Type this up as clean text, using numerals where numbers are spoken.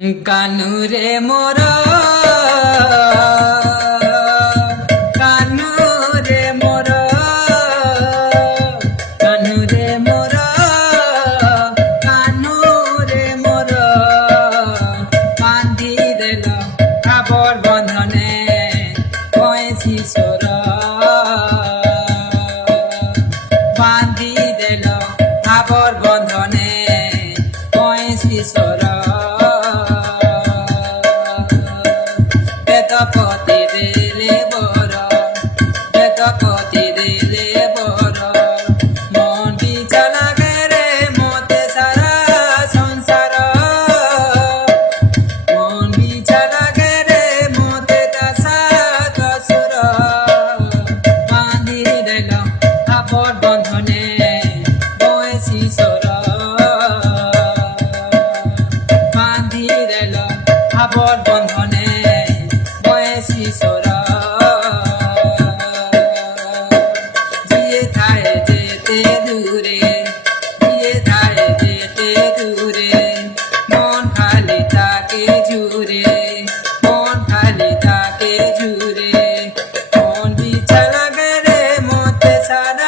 কানুরে মোর কানুরে মোর কানুরে মোর কানুরে মোর বান্ধি দেল কাবর বন্ধনে কয়েছি সোর বান্ধি দেল কাবর বন্ধনে কয়েছি সোর পতি দিলে বর পতি দিলে বর মন পিছা লাগে রে মতে সারা সংসার মন পিছা লাগে রে মতে কাসা কসুর বাঁধি দিল কাপড় বন্ধনে বয়সী সর বাঁধি দিল কাপড় বন্ধনে সোরা জিয়ে থায় যেতে দূরে জিয়ে থায় যেতে দূরে মন খালি তাকে জুড়ে মন খালি তাকে জুড়ে মন পিছা লাগে রে মতে সারা